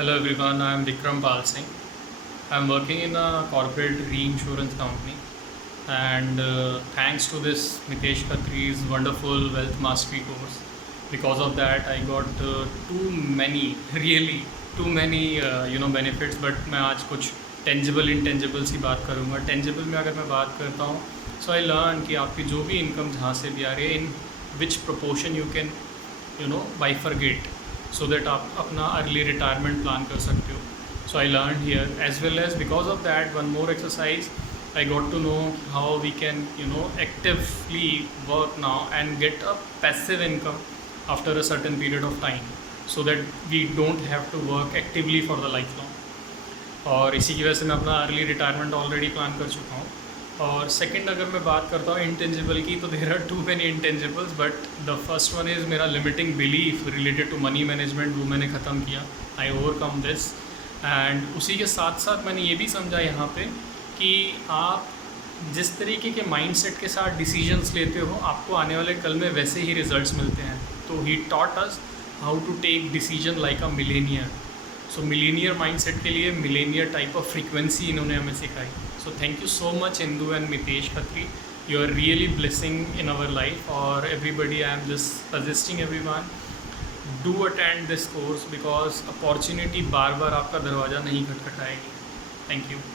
Hello everyone, I am Vikram Singh. I am working in a corporate reinsurance company, and thanks to this Mitesh Khatri's wonderful wealth mastery course, because of that I got too many, really too many benefits. But मैं आज कुछ tangible intangible सी बात करूँगा. Tangible में अगर मैं बात करता हूँ, so I learn कि आपकी जो भी income जहाँ से भी आ रही है, in which proportion you can bifurcate, so that आप अपना अर्ली रिटायरमेंट प्लान कर सकते हो. So I learn here as well as because of that one more exercise I got to know how we can actively work now and get a passive income after a certain period of time, so that we don't have to work actively for the life long. और इसी की वजह से मैं अपना early retirement already plan कर चुका हूँ. और सेकंड अगर मैं बात करता हूँ इंटेंजिबल की, तो there are too many intangibles, but the first one is मेरा limiting belief related to money management. वो मैंने ख़त्म किया. I overcome this. एंड उसी के साथ साथ मैंने ये भी समझा यहाँ पे कि आप जिस तरीके के माइंडसेट के साथ डिसीजंस लेते हो, आपको आने वाले कल में वैसे ही रिजल्ट्स मिलते हैं. तो he taught us how to take decision like a millionaire. So millionaire mindset के लिए मिलेनियर टाइप ऑफ फ्रीक्वेंसी इन्होंने हमें सिखाई. So thank you so much Indu and Mitesh Khatri. You are really blessing in our life. Or everybody, I am just suggesting everyone, do attend this course because opportunity बार बार आपका दरवाज़ा नहीं खटखटाएगी. Thank you.